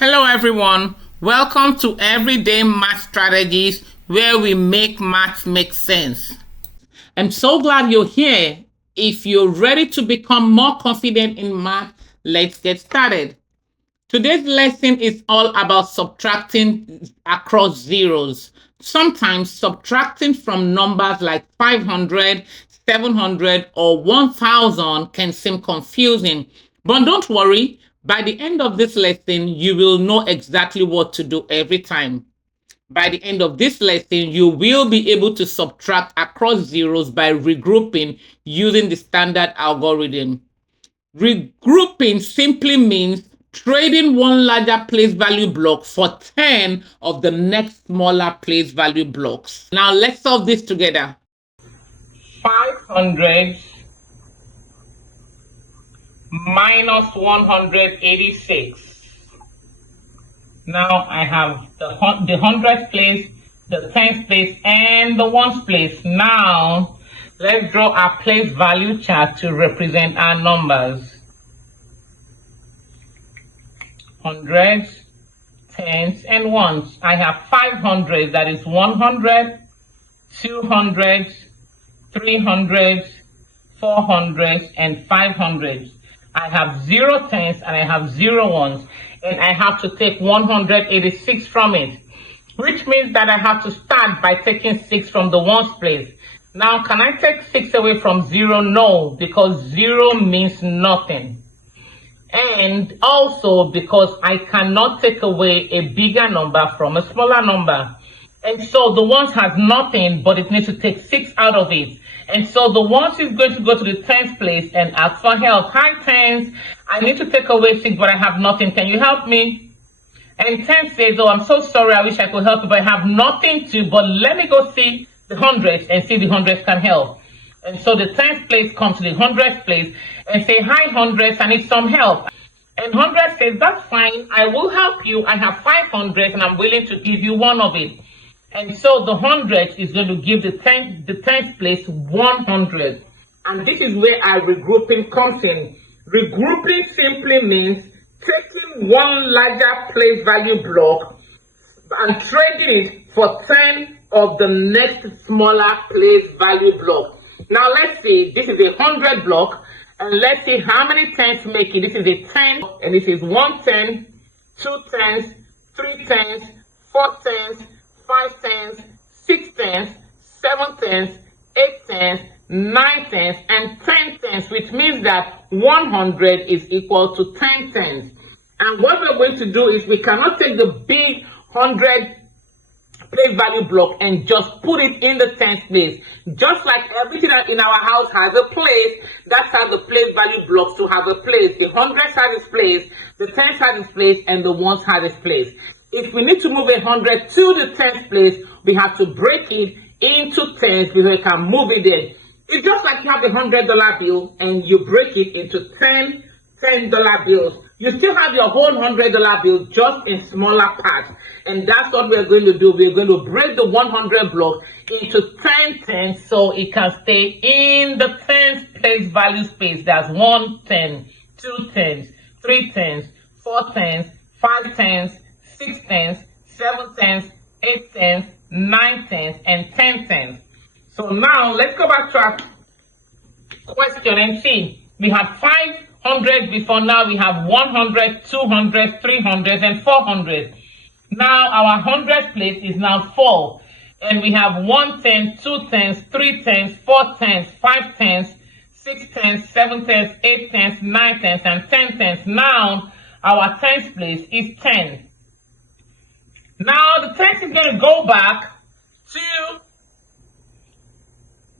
Hello everyone, welcome to Everyday Math Strategies where we make math make sense. I'm so glad you're here. If you're ready to become more confident in math, let's get started. Today's lesson is all about subtracting across zeros. Sometimes subtracting from numbers like 500, 700, or 1000 can seem confusing, but don't worry. By the end of this lesson, you will know exactly what to do every time. By the end of this lesson, you will be able to subtract across zeros by regrouping using the standard algorithm. Regrouping simply means trading one larger place value block for 10 of the next smaller place value blocks. Now let's solve this together. 500 minus 186. Now I have the hundredths place, the tenths place, and the ones place. Now let's draw our place value chart to represent our numbers. Hundreds, tens, and ones. I have 500, that is 100, 200, 300, 400, and 500. I have 0 tens and I have 0 ones, and I have to take 186 from it, which means that I have to start by taking 6 from the ones place. Now, can I take 6 away from 0? No, because 0 means nothing. And also because I cannot take away a bigger number from a smaller number. And so the ones has nothing, but it needs to take 6 out of it. And so the ones is going to go to the tens place and ask for help. Hi, tens. I need to take away 6, but I have nothing. Can you help me? And tens says, oh, I'm so sorry. I wish I could help you, but I have nothing to. But let me go see the hundreds and see if the hundreds can help. And so the tens place comes to the hundreds place and say, hi, hundreds, I need some help. And hundreds says, that's fine. I will help you. I have 500 and I'm willing to give you one of it. And so the hundreds is going to give the tenth place 100. And this is where our regrouping comes in. Regrouping simply means taking one larger place value block and trading it for 10 of the next smaller place value block. Now let's see, this is a 100 block, and let's see how many tens make it. This is a 10, and this is 1 10, 2 tens, 3 tens, 4 tens, 5 tens, 6 tens, 7 tens, 8 tens, 9 tens, and 10 tens, which means that 100 is equal to 10 tens. And what we're going to do is we cannot take the big 100 place value block and just put it in the tens place. Just like everything in our house has a place, that's how the place value blocks to have a place. The hundreds has its place, the tens has its place, and the ones has its place. If we need to move 100 to the tens place, we have to break it into tens before we can move it in. It's just like you have the $100 bill and you break it into 10 $10 bills. You still have your whole $100 bill, just in smaller parts. And that's what we're going to do. We're going to break the 100 block into 10 tens so it can stay in the tens place value space. That's 1 10, 2 tens, 3 tens, 4 tens, 5 tens, 6 tens, 7 tens, 8 tens, 9 tens, and 10 tens. So now let's go back to our question and see. We have 500 before, now we have 100, 200, 300, and 400. Now our 100th place is now 4. And we have 1 10, 2 tens, 3 tens, 4 tens, 5 tens, 6 tens, 7 tens, 8 tens, 9 tens, and 10 tens. Now our 10th place is 10. Now the 10th is going to go back to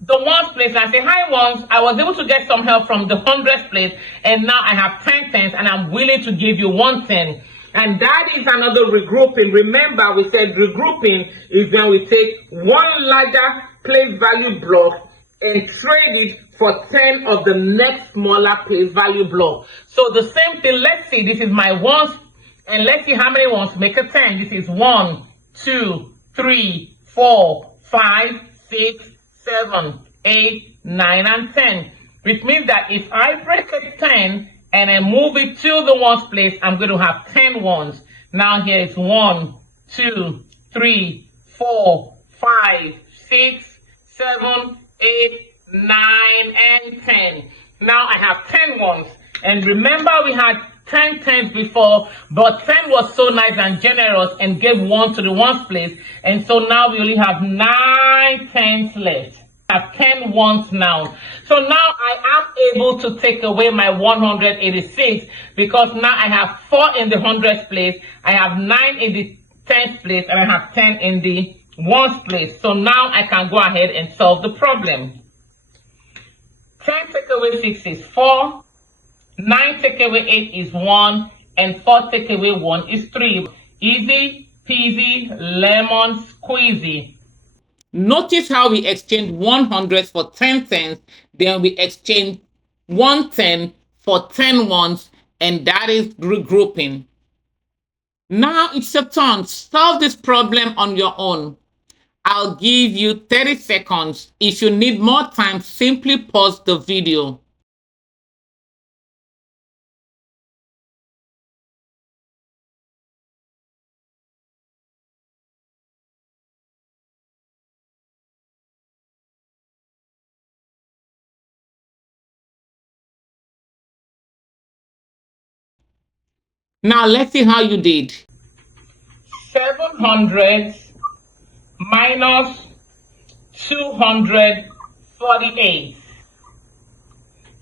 the ones place. I say, hi ones, I was able to get some help from the 100th place, and now I have 10 tens, and I'm willing to give you 1 10. And that is another regrouping. Remember, we said regrouping is when we take one larger place value block and trade it for 10 of the next smaller place value block. So the same thing, let's see, this is my ones, and let's see how many ones make a 10. This is 1, 2, 3, 4, 5, 6, 7, 8, 9, and 10. Which means that if I break a 10 and I move it to the ones place, I'm going to have 10 ones. Now here is 1, 2, 3, 4, 5, 6, 7, 8, 9, and 10. Now I have 10 ones. And remember we had 10 tens before, but 10 was so nice and generous and gave 1 to the ones place. And so now we only have 9 tens left. I have 10 ones now. So now I am able to take away my 186 because now I have 4 in the hundreds place, I have 9 in the tens place, and I have 10 in the ones place. So now I can go ahead and solve the problem. 10 take away 6 is 4. 9 take away 8 is 1, and 4 take away 1 is 3. Easy peasy lemon squeezy. Notice how we exchange 100 for 10 tens, then we exchange 110 for 10 ones, and that is regrouping. Now it's your turn. Solve this problem on your own. I'll give you 30 seconds. If you need more time, simply pause the video. Now let's see how you did. 700 minus 248.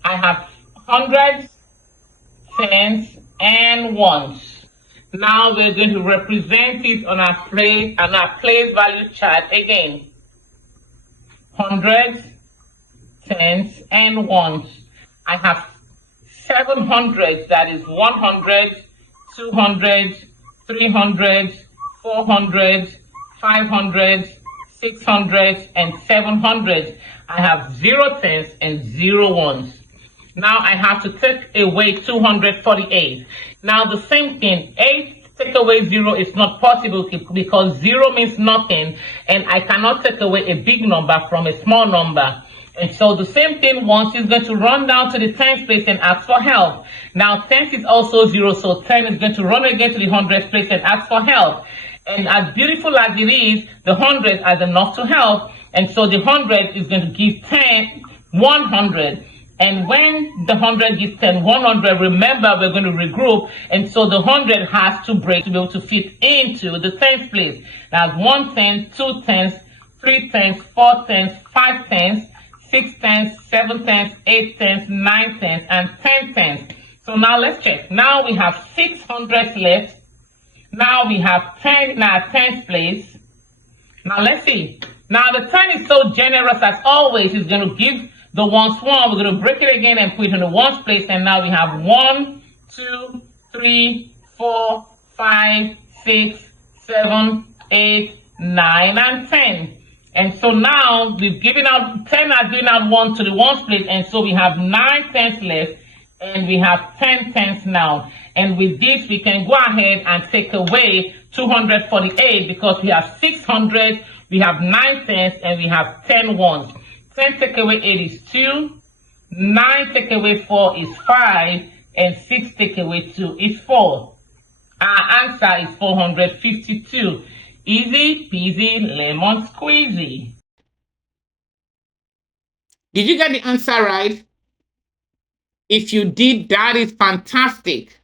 I have hundreds, tens, and ones. Now we're going to represent it on our place value chart again. Hundreds, tens, and ones. I have 700s, that is 100, 200, 300, 400, 500, 600, and 700. I have 0 tens and 0 ones. Now I have to take away 248. Now the same thing, 8 take away 0 is not possible because 0 means nothing, and I cannot take away a big number from a small number. And so the same thing, once is going to run down to the tens place and ask for help. Now tens is also 0, so 10 is going to run again to the hundreds place and ask for help. And as beautiful as it is, the hundreds are enough to help. And so the 100 is going to give 10 100. And when the 100 gives 10 100, remember we're going to regroup. And so the 100 has to break to be able to fit into the tens place. That's 1 10, 2 tens, 3 tens, 4 tens, 5 tens, 6 tens, 7 tens, 8 tens, 9 tens, and 10 tens. So now let's check. Now we have 600 left. Now we have 10 in our tens place. Now let's see. Now the 10 is so generous as always. It's going to give the ones 1. We're going to break it again and put it in the ones place. And now we have 1, 2, 3, 4, 5, 6, 7, 8, 9, and 10. And so now we've given out 10 has given out 1 to the ones place, and so we have 9 tens left, and we have 10 tens now. And with this, we can go ahead and take away 248 because we have 600, we have 9 tens, and we have 10 ones. 10 take away 8 is 2, 9 take away 4 is 5, and 6 take away 2 is 4. Our answer is 452. Easy peasy lemon squeezy. Did you get the answer right? If you did, that is fantastic.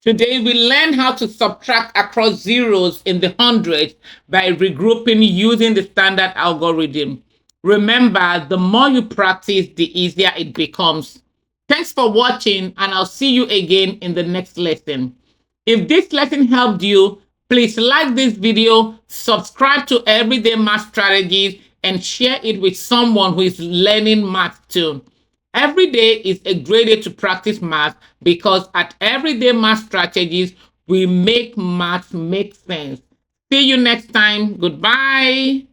Today we learned how to subtract across zeros in the hundreds by regrouping using the standard algorithm. Remember, the more you practice, the easier it becomes. Thanks for watching, and I'll see you again in the next lesson. If this lesson helped you, please like this video, subscribe to Everyday Math Strategies, and share it with someone who is learning math too. Every day is a great day to practice math because at Everyday Math Strategies, we make math make sense. See you next time. Goodbye.